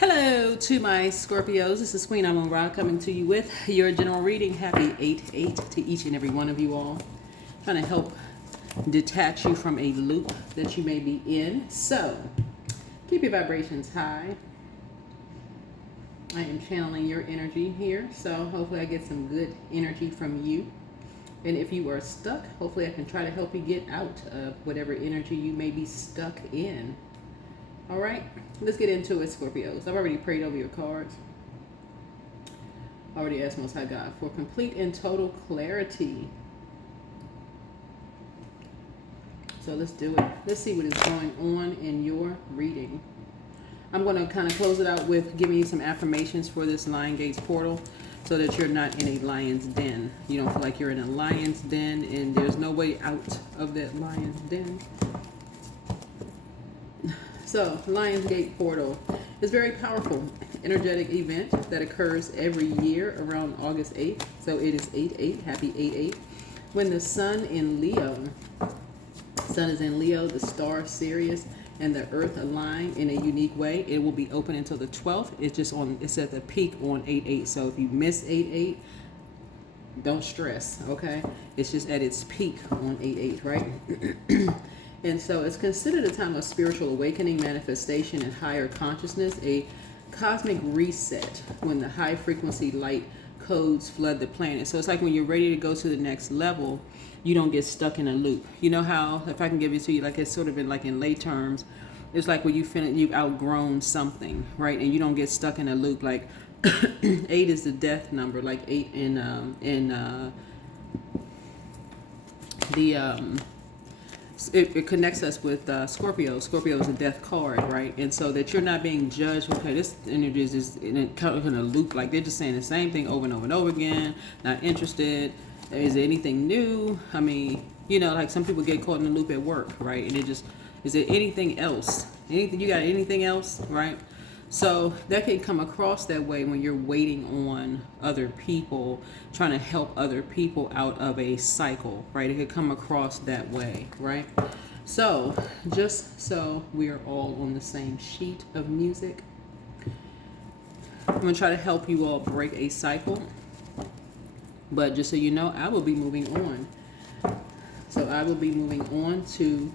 Hello to my Scorpios. This is Queen Amun Ra coming to you with your general reading. Happy 8/8 to each and every one of you all. Trying to help detach you from a loop that you may be in. So, keep your vibrations high. I am channeling your energy here. So, hopefully I get some good energy from you. And if you are stuck, hopefully I can try to help you get out of whatever energy you may be stuck in. All right, let's get into it, Scorpios. I've already prayed over your cards. Already asked Most High God for complete and total clarity. So let's do it. Let's see what is going on in your reading. I'm going to kind of close it out with giving you some affirmations for this Lion Gates portal so that you're not in a lion's den. You don't feel like you're in a lion's den and there's no way out of that lion's den. So, Lion's Gate portal is a very powerful, energetic event that occurs every year around August 8th. So it is 8/8, happy 8/8. When the sun is in Leo, the star Sirius, and the earth align in a unique way. It will be open until the 12th. It's at the peak on 8/8. So if you miss 8/8, don't stress, okay? It's just at its peak on 8/8, right? And so it's considered a time of spiritual awakening, manifestation, and higher consciousness, a cosmic reset when the high frequency light codes flood the planet. So it's like when you're ready to go to the next level, you don't get stuck in a loop. You know how, if I can give it to you, like it's sort of like in lay terms, it's like when you've outgrown something, right? And you don't get stuck in a loop. Like 8 is the death number, like 8 it connects us with Scorpio. Scorpio is a death card, right? And so that you're not being judged. Okay, this energy is just in a loop. Like they're just saying the same thing over and over and over again. Not interested. Is there anything new? I mean, like some people get caught in a loop at work, right? And is there anything else? You got anything else, right? So that can come across that way when you're waiting on other people, trying to help other people out of a cycle, right? It could come across that way, right? So just so we're all on the same sheet of music, I'm going to try to help you all break a cycle. But just so you know, I will be moving on. So I will be moving on to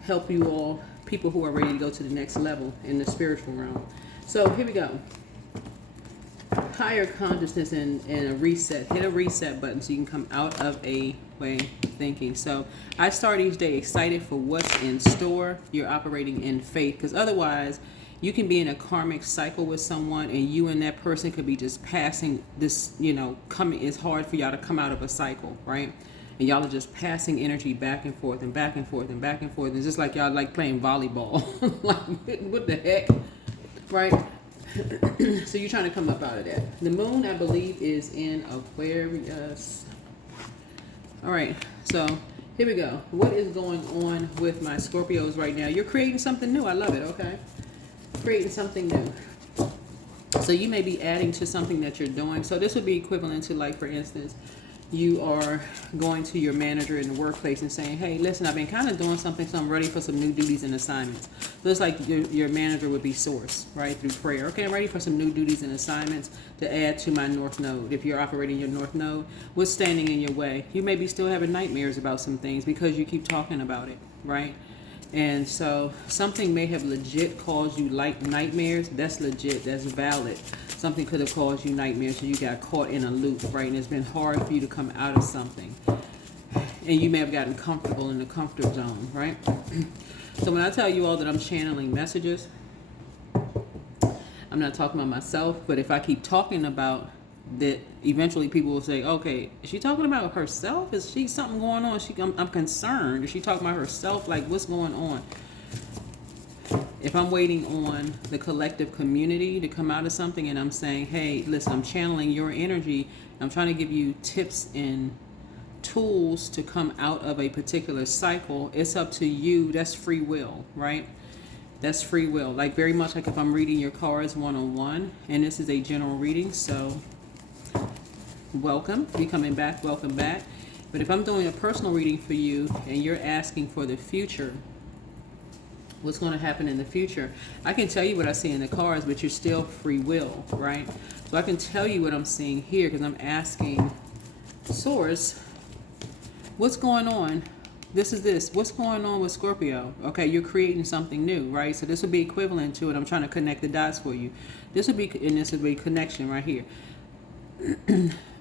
help you all, people who are ready to go to the next level in the spiritual realm. So here we go. Higher consciousness and a reset. Hit a reset button so you can come out of a way of thinking. So I start each day excited for what's in store. You're operating in faith, because otherwise you can be in a karmic cycle with someone and you and that person could be just passing this, coming. It's hard for y'all to come out of a cycle, right? And y'all are just passing energy back and forth and back and forth and back and forth. It's just like y'all like playing volleyball. Like, what the heck? Right? So you're trying to come up out of that. The moon, I believe, is in Aquarius. All right. So here we go. What is going on with my Scorpios right now? You're creating something new. I love it. Okay. Creating something new. So you may be adding to something that you're doing. So this would be equivalent to, like, for instance, you are going to your manager in the workplace and saying, hey, listen, I've been kind of doing something, so I'm ready for some new duties and assignments. So it's like your manager would be source, right, through prayer. Okay, I'm ready for some new duties and assignments to add to my North Node. If you're operating your North Node, what's standing in your way? You may be still having nightmares about some things because you keep talking about it, right? And so something may have legit caused you nightmares. That's legit. That's valid. Something could have caused you nightmares, so you got caught in a loop, right? And it's been hard for you to come out of something. And you may have gotten comfortable in the comfort zone, right? So when I tell you all that I'm channeling messages, I'm not talking about myself, but if I keep talking about that, eventually people will say, okay, is she talking about herself? Is she something going on? I'm concerned. Is she talking about herself? Like, what's going on? If I'm waiting on the collective community to come out of something and I'm saying, hey, listen, I'm channeling your energy. I'm trying to give you tips and tools to come out of a particular cycle. It's up to you. That's free will, right? That's free will. Like, very much like if I'm reading your cards one-on-one, and this is a general reading, so welcome. If you're coming back, welcome back. But if I'm doing a personal reading for you and you're asking for the future, what's going to happen in the future. I can tell you what I see in the cards, but you're still free will, right? So I can tell you what I'm seeing here because I'm asking Source, what's going on? What's going on with Scorpio? Okay, you're creating something new, right? So this would be equivalent to it. I'm trying to connect the dots for you. This would be connection right here.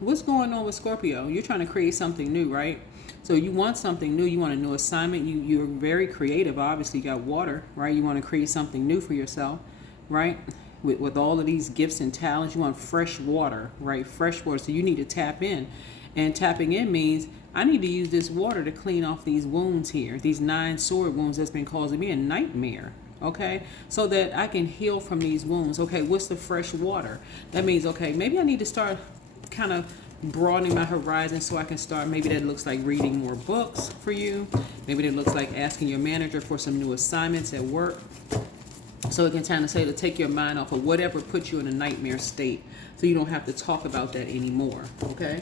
What's going on with Scorpio? You're trying to create something new, right? So you want something new. You want a new assignment. You're very creative. Obviously, you got water, right? You want to create something new for yourself, right? With all of these gifts and talents, you want fresh water, right? Fresh water. So you need to tap in. And tapping in means I need to use this water to clean off these wounds here, these 9 sword wounds that's been causing me a nightmare, okay? So that I can heal from these wounds. Okay, what's the fresh water? That means, okay, maybe I need to start kind of broadening my horizon so I can start, maybe that looks like reading more books for you. Maybe that looks like asking your manager for some new assignments at work. So it can kind of say to take your mind off of whatever puts you in a nightmare state so you don't have to talk about that anymore, okay?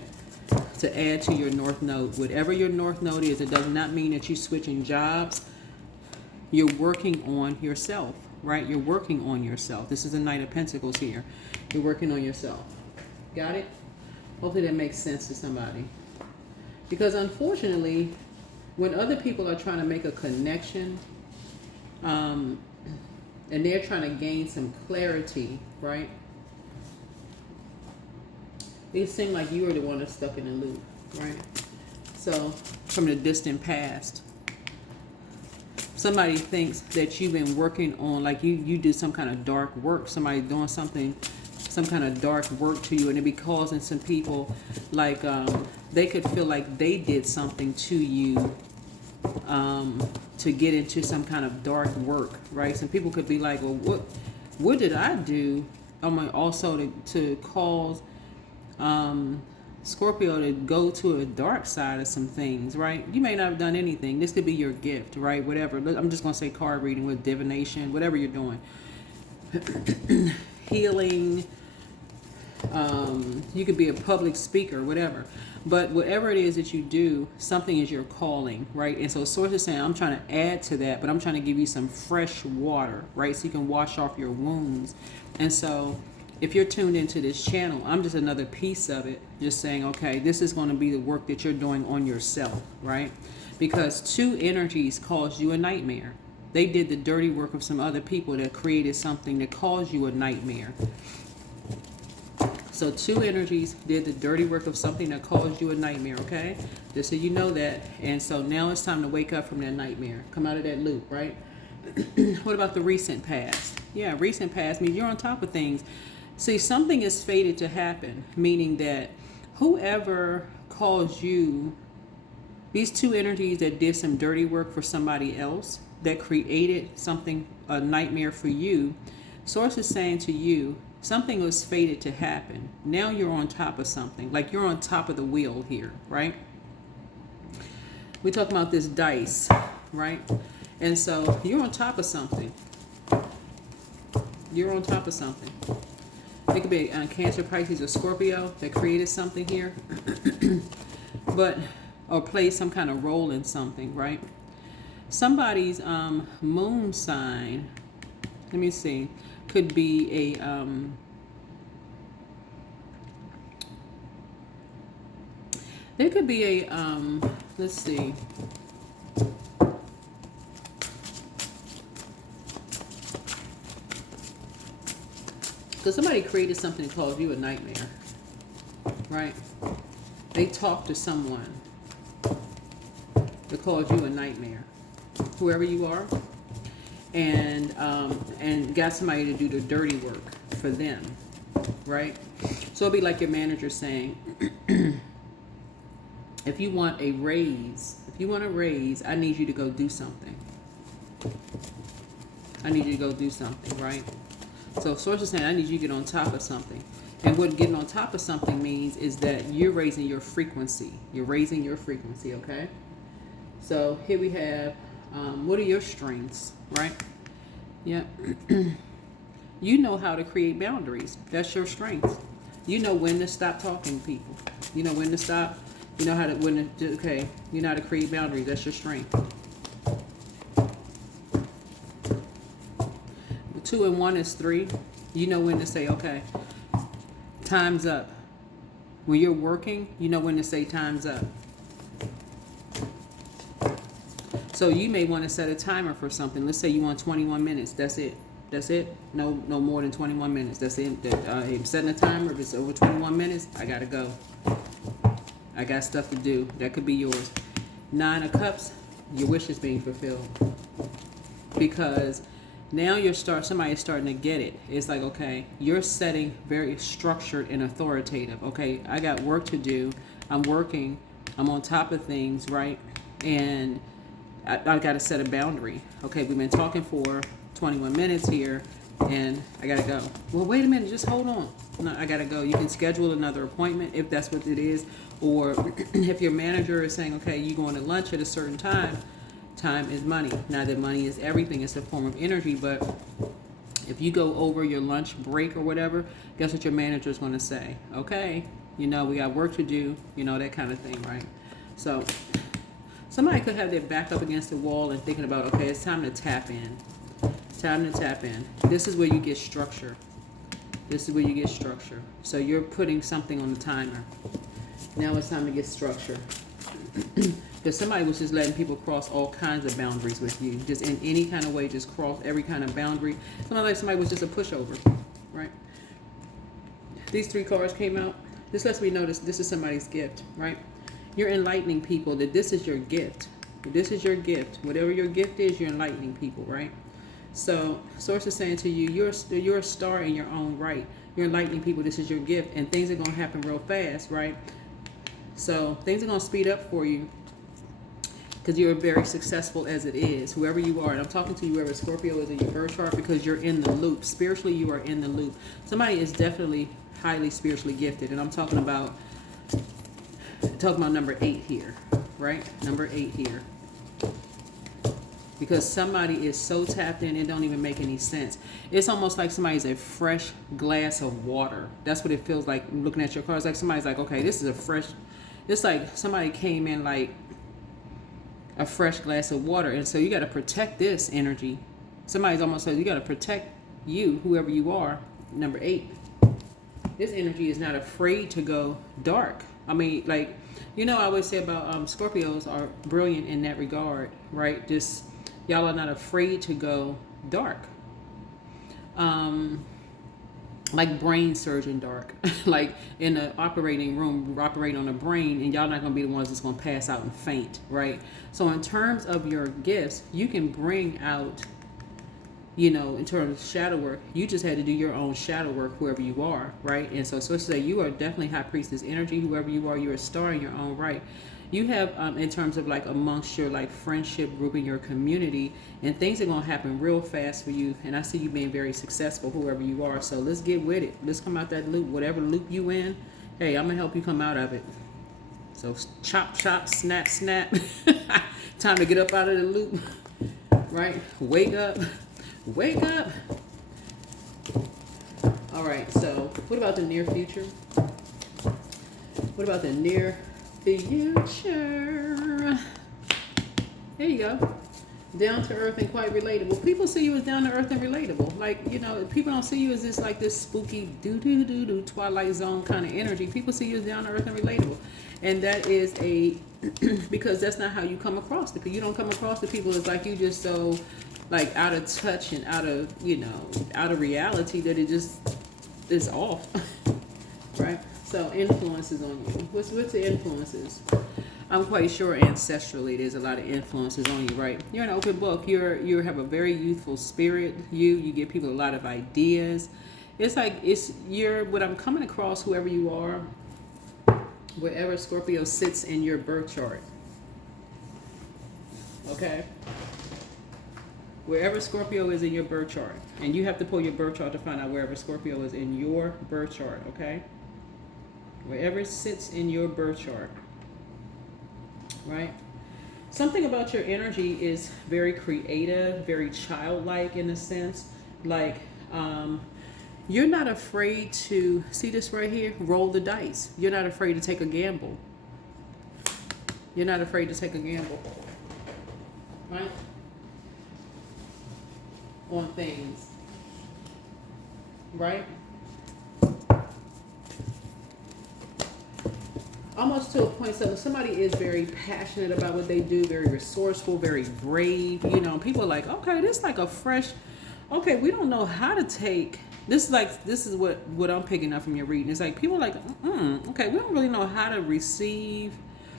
To add to your North Node. Whatever your North Node is, it does not mean that you're switching jobs. You're working on yourself, right? You're working on yourself. This is the Knight of Pentacles here. You're working on yourself. Got it? Hopefully that makes sense to somebody. Because unfortunately, when other people are trying to make a connection, and they're trying to gain some clarity, right? It seems like you are the one that's stuck in the loop, right? So, from the distant past, somebody thinks that you've been working on, like you do some kind of dark work. Somebody doing something, some kind of dark work to you, and it be causing some people, like, they could feel like they did something to you to get into some kind of dark work, right? Some people could be like, well, what did I do? Also to cause Scorpio to go to a dark side of some things, right? You may not have done anything. This could be your gift, right? Whatever. I'm just going to say card reading with divination, whatever you're doing. Healing. You could be a public speaker, whatever. But whatever it is that you do, something is your calling, right? And so Source is saying, I'm trying to add to that, but I'm trying to give you some fresh water, right? So you can wash off your wounds. And so if you're tuned into this channel, I'm just another piece of it, just saying, okay, this is going to be the work that you're doing on yourself, right? Because 2 energies caused you a nightmare. They did the dirty work of some other people that created something that caused you a nightmare. So 2 energies did the dirty work of something that caused you a nightmare, okay? Just so you know that. And so now it's time to wake up from that nightmare. Come out of that loop, right? What about the recent past? Yeah, recent past means you're on top of things. See, something is fated to happen, meaning that whoever caused you, these 2 energies that did some dirty work for somebody else, that created something, a nightmare for you, Source is saying to you, something was fated to happen. Now you're on top of something, like you're on top of the wheel here, right? We talk about this dice, right? And so you're on top of something. You're on top of something. It could be Cancer, Pisces, or Scorpio that created something here, or played some kind of role in something, right? Somebody's moon sign, let me see, could be a there could be a let's see. Because somebody created something that caused you a nightmare, right? They talked to someone that caused you a nightmare, whoever you are, and got somebody to do the dirty work for them, right? So it'd be like your manager saying, if you want a raise, I need you to go do something. I need you to go do something, right? So Source is saying, I need you to get on top of something. And what getting on top of something means is that you're raising your frequency. You're raising your frequency, okay? So here we have, what are your strengths, right? Yeah. You know how to create boundaries. That's your strength. You know when to stop talking to people. You know when to stop. You know how to, okay, you know how to create boundaries. That's your strength. 2 and 1 is 3. You know when to say, okay, time's up. When you're working, you know when to say time's up. So you may want to set a timer for something. Let's say you want 21 minutes. That's it. That's it. No more than 21 minutes. That's it. I'm setting a timer. If it's over 21 minutes, I gotta go. I got stuff to do. That could be yours. 9 of Cups, your wish is being fulfilled. Because now somebody's starting to get it. It's like, okay, you're setting very structured and authoritative. Okay, I got work to do. I'm working. I'm on top of things, right? And I got to set a boundary. Okay, we've been talking for 21 minutes here, and I got to go. Well, wait a minute, just hold on. No, I got to go. You can schedule another appointment if that's what it is. Or if your manager is saying, okay, you're going to lunch at a certain time, time is money. Now that money is everything, it's a form of energy, but if you go over your lunch break or whatever, guess what your manager is going to say? Okay, we got work to do, that kind of thing, right? So somebody could have their back up against the wall and thinking about, okay, it's time to tap in. Time to tap in. This is where you get structure. This is where you get structure. So you're putting something on the timer. Now it's time to get structure. Because somebody was just letting people cross all kinds of boundaries with you. Just in any kind of way, just cross every kind of boundary. Somebody was just a pushover, right? These 3 cards came out. This lets me know this is somebody's gift, right? You're enlightening people that this is your gift. This is your gift. Whatever your gift is, you're enlightening people, right? So Source is saying to you, you're a star in your own right. You're enlightening people. This is your gift. And things are going to happen real fast, right? So things are going to speed up for you because you're very successful as it is. Whoever you are, and I'm talking to you, whoever Scorpio is in your birth chart, because you're in the loop. Spiritually, you are in the loop. Somebody is definitely highly spiritually gifted. And I'm talking about number 8 here, right? Number 8 here. Because somebody is so tapped in, it don't even make any sense. It's almost like somebody's a fresh glass of water. That's what it feels like looking at your cards. Like somebody's like, okay, this is a fresh, it's like somebody came in like a fresh glass of water. And so you got to protect this energy. Somebody's almost like, you got to protect you, whoever you are. Number 8. This energy is not afraid to go dark. I mean, like, I always say about Scorpios are brilliant in that regard, right? Just, y'all are not afraid to go dark. Like brain surgeon dark. Like in the operating room, we're operating on a brain, and y'all not going to be the ones that's going to pass out and faint, right? So in terms of your gifts, you can bring out, in terms of shadow work, you just had to do your own shadow work, whoever you are, right? And so to say, you are definitely high priestess energy. Whoever you are, you're a star in your own right. You have, in terms of like amongst your like friendship group in your community, and things are going to happen real fast for you. And I see you being very successful, whoever you are. So let's get with it. Let's come out that loop. Whatever loop you in, hey, I'm going to help you come out of it. So chop, chop, snap, snap. Time to get up out of the loop, right? Wake up. Wake up. All right, so what about the near future? What about the near future? There you go. Down to earth and quite relatable. People see you as down to earth and relatable. Like, people don't see you as this like this spooky do Twilight Zone kind of energy. People see you as down to earth and relatable. And that is because that's not how you come across the people. You don't come across the people as like you just so like out of touch and out of reality that it just is off. Right? So influences on you. What's the influences? I'm quite sure ancestrally there's a lot of influences on you, right? You're an open book. You have a very youthful spirit. You give people a lot of ideas. It's like what I'm coming across, whoever you are, wherever Scorpio sits in your birth chart. Okay? Wherever Scorpio is in your birth chart, and you have to pull your birth chart to find out wherever Scorpio is in your birth chart, okay? Wherever it sits in your birth chart, right? Something about your energy is very creative, very childlike in a sense. Like, you're not afraid to, see this right here? Roll the dice. You're not afraid to take a gamble. You're not afraid to take a gamble, right? On things. right? Almost to a point, so somebody is very passionate about what they do, very resourceful, very brave. You know, people are like, okay, this is like a fresh, okay, we don't know how to take, this is like, this is what I'm picking up from your reading. It's like, people are like, okay, we don't really know how to receive,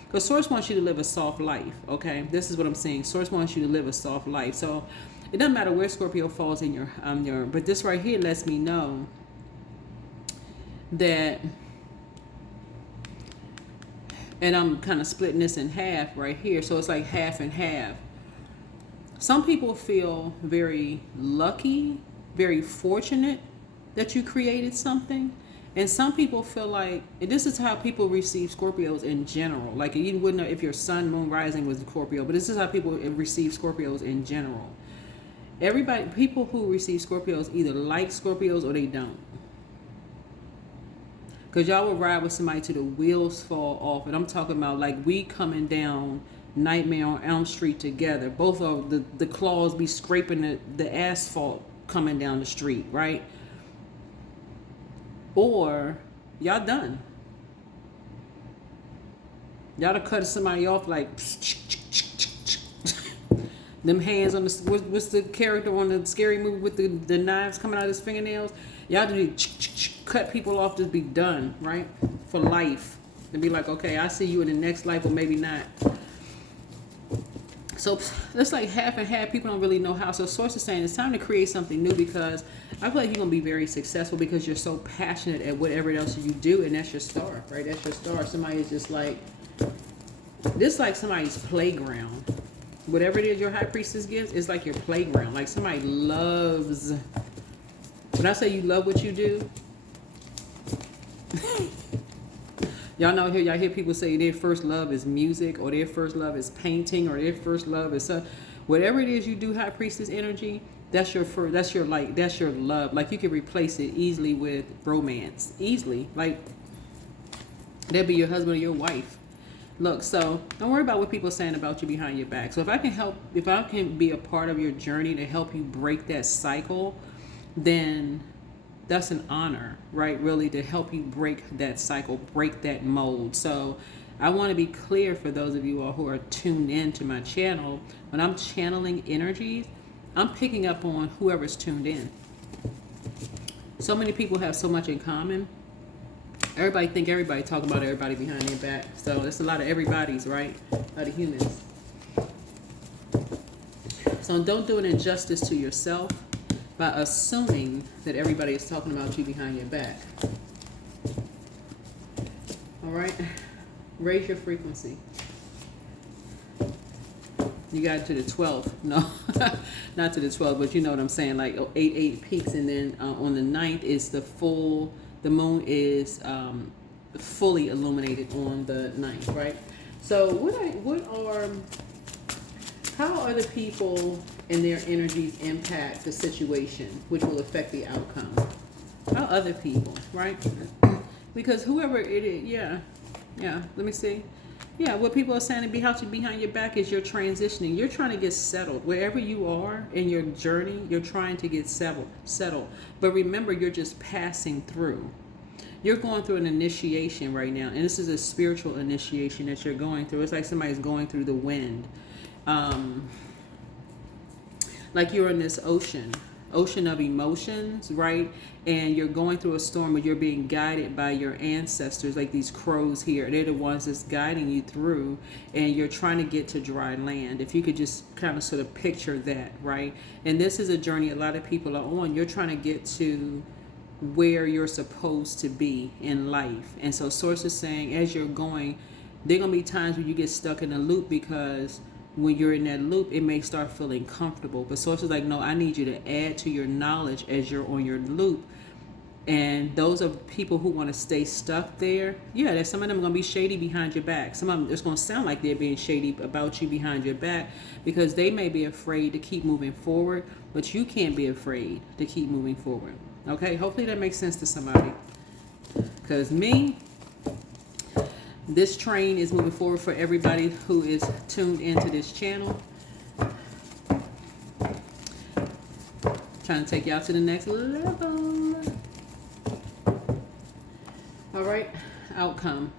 because Source wants you to live a soft life, okay? This is what I'm saying. Source wants you to live a soft life. So it doesn't matter where Scorpio falls in your, but this right here lets me know that, and I'm kind of splitting this in half right here. So it's like half and half. Some people feel very lucky, very fortunate that you created something. And some people feel like, and this is how people receive Scorpios in general. Like you wouldn't know if your sun, moon, rising was Scorpio, but this is how people receive Scorpios in general. Everybody, people who receive Scorpios either like Scorpios or they don't. Because y'all will ride with somebody till the wheels fall off. And I'm talking about like we coming down Nightmare on Elm Street together. Both of the claws be scraping the asphalt coming down the street, right? Or y'all done. Y'all done cut somebody off like them hands on the, what's the character on the scary movie with the knives coming out of his fingernails? Y'all just cut people off, just be done, right? For life. And be like, okay, I see you in the next life, or maybe not. So it's like half and half. People don't really know how. So Source is saying it's time to create something new, because I feel like you're going to be very successful because you're so passionate at whatever else you do, and that's your star, right? That's your star. Somebody is just like, this is like somebody's playground. Whatever it is your high priestess gives, it's like your playground. Like somebody loves, when I say you love what you do, y'all know here, y'all hear people say their first love is music, or their first love is painting, or their first love is whatever it is you do, high priestess energy, that's your first, that's your like, that's your love. Like you can replace it easily with romance, easily. Like that'd be your husband or your wife. Look, so don't worry about what people are saying about you behind your back. So if I can help, if I can be a part of your journey to help you break that cycle, then that's an honor, right? Really, to help you break that cycle, break that mold. So I want to be clear for those of you all who are tuned in to my channel. When I'm channeling energies, I'm picking up on whoever's tuned in. So many people have so much in common. Everybody talk about everybody behind their back. So there's a lot of everybody's, right? A lot of humans. So don't do an injustice to yourself by assuming that everybody is talking about you behind your back. All right? Raise your frequency. You got to the 12th. No, not to the 12th, but you know what I'm saying. Like 8 peaks, and then on the 9th is the full, the moon is fully illuminated on the 9th, right? So how are the people and their energies impact the situation, which will affect the outcome? How other people, right? Because whoever it is, yeah, let me see. Yeah, what people are saying behind your back is you're transitioning. You're trying to get settled. Wherever you are in your journey, you're trying to get settled. But remember, you're just passing through. You're going through an initiation right now, and this is a spiritual initiation that you're going through. It's like somebody's going through the wind. Like you're in this ocean of emotions, right? And you're going through a storm, but you're being guided by your ancestors, like these crows here. They're the ones that's guiding you through, and you're trying to get to dry land. If you could just kind of sort of picture that, right? And this is a journey a lot of people are on. You're trying to get to where you're supposed to be in life. And so Source is saying, as you're going, there are going to be times when you get stuck in a loop, because when you're in that loop, it may start feeling comfortable. But Source is like, no, I need you to add to your knowledge as you're on your loop. And those are people who want to stay stuck there. Yeah, there's some of them are going to be shady behind your back. Some of them, it's going to sound like they're being shady about you behind your back, because they may be afraid to keep moving forward, but you can't be afraid to keep moving forward. Okay, hopefully that makes sense to somebody. Because this train is moving forward for everybody who is tuned into this channel. Trying to take y'all to the next level. outcome.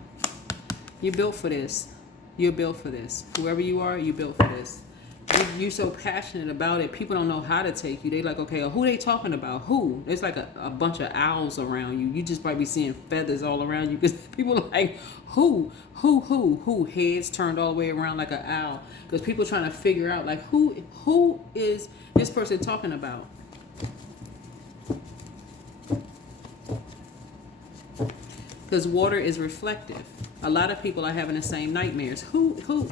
You're built for this. You're built for this. Whoever you are, you're built for this. You're so passionate about it. People don't know how to take you. They like, okay, who they talking about? Who? There's like a bunch of owls around you. You just might be seeing feathers all around you because people are like, who? Heads turned all the way around like an owl. Because people trying to figure out like who is this person talking about? Because water is reflective. A lot of people are having the same nightmares. Who?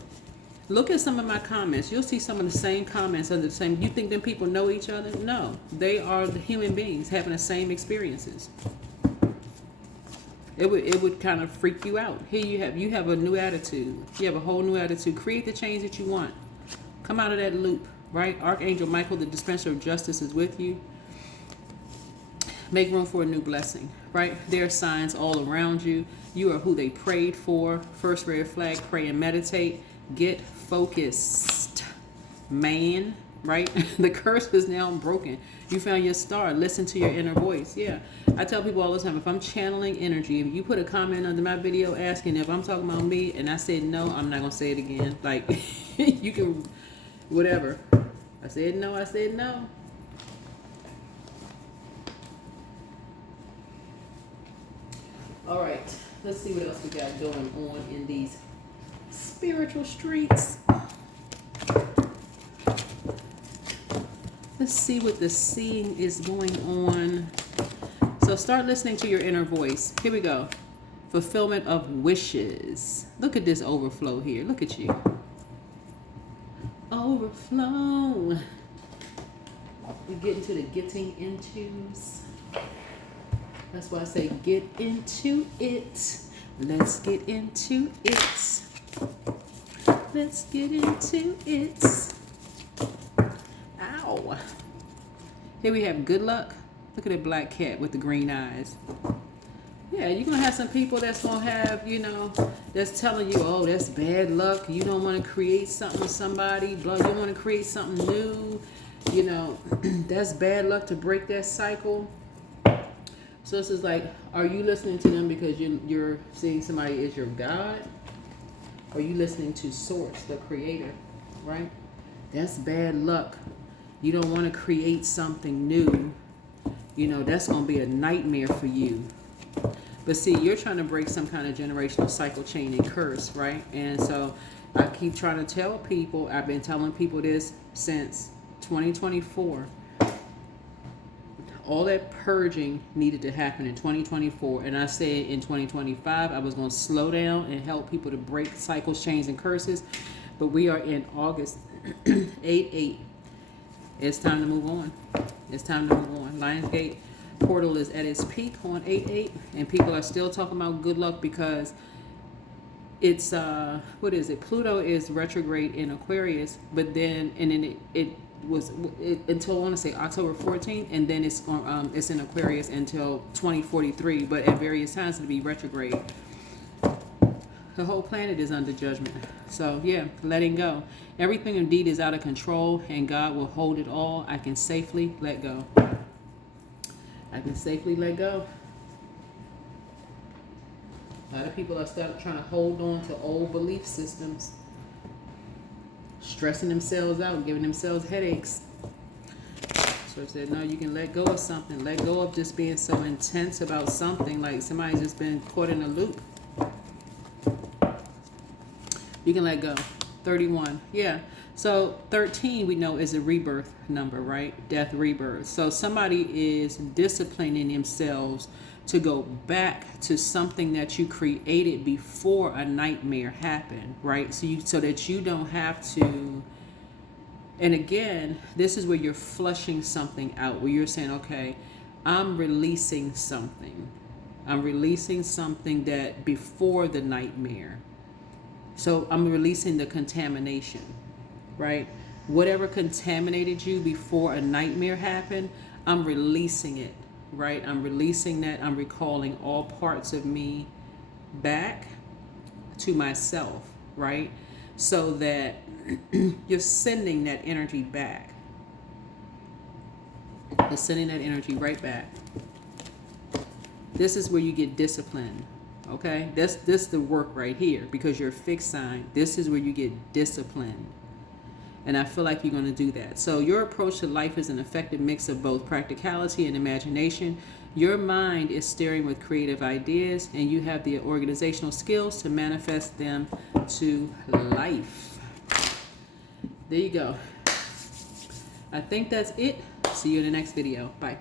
Look at some of my comments. You'll see some of the same comments under the same. You think them people know each other? No. They are the human beings having the same experiences. It would kind of freak you out. Here you have a new attitude. You have a whole new attitude. Create the change that you want. Come out of that loop, right? Archangel Michael, the dispenser of justice, is with you. Make room for a new blessing, right? There are signs all around you. You are who they prayed for. First red flag, pray and meditate. Get focused, man, right? The curse is now broken. You found your star. Listen to your inner voice. Yeah. I tell people all the time, if I'm channeling energy, if you put a comment under my video asking if I'm talking about me and I said no, I'm not going to say it again. Like, you can, whatever. I said no, I said no. All right. Let's see what else we got going on in these spiritual streets. Let's see what the seeing is going on. So start listening to your inner voice. Here we go. Fulfillment of wishes. Look at this overflow here. Look at you. Overflow. We get into the getting intos. That's why I say get into it. Let's get into it. Let's get into it. Ow. Here we have good luck. Look at that black cat with the green eyes. Yeah, you're going to have some people that's going to have, that's telling you, oh, that's bad luck. You don't want to create something with somebody. Blah, you want to create something new. That's bad luck to break that cycle. So this is like, are you listening to them because you're seeing somebody as your God? Are you listening to Source, the Creator, right? That's bad luck. You don't want to create something new. That's going to be a nightmare for you. But see, you're trying to break some kind of generational cycle, chain, and curse, right? And so I keep trying to tell people, I've been telling people this since 2024. All that purging needed to happen in 2024. And I said in 2025, I was going to slow down and help people to break cycles, chains, and curses. But we are in August 8/8. It's time to move on. It's time to move on. Lionsgate portal is at its peak on 8/8. And people are still talking about good luck because it's, what is it? Pluto is retrograde in Aquarius. But then, it was until I want to say October 14th, and then it's in Aquarius until 2043, but at various times it'll be retrograde. The whole planet is under judgment. So yeah, letting go. Everything indeed is out of control, and God will hold it all. I can safely let go. I can safely let go. A lot of people are trying to hold on to old belief systems. Stressing themselves out, giving themselves headaches. So I said, no, you can let go of something. Let go of just being so intense about something, like somebody's just been caught in a loop. You can let go. 31. Yeah. So 13 we know is a rebirth number, right? Death, rebirth. So somebody is disciplining themselves to go back to something that you created before a nightmare happened, right? So that you don't have to. And again, this is where you're flushing something out, where you're saying, okay, I'm releasing something. I'm releasing something that before the nightmare. So I'm releasing the contamination, right? Whatever contaminated you before a nightmare happened, I'm releasing it, right? I'm releasing that. I'm recalling all parts of me back to myself, right? So that you're sending that energy back. You're sending that energy right back. This is where you get disciplined. Okay, this the work right here, because you're a fixed sign. This is where you get disciplined. And I feel like you're going to do that. So your approach to life is an effective mix of both practicality and imagination. Your mind is steering with creative ideas, and you have the organizational skills to manifest them to life. There you go. I think that's it. See you in the next video. Bye.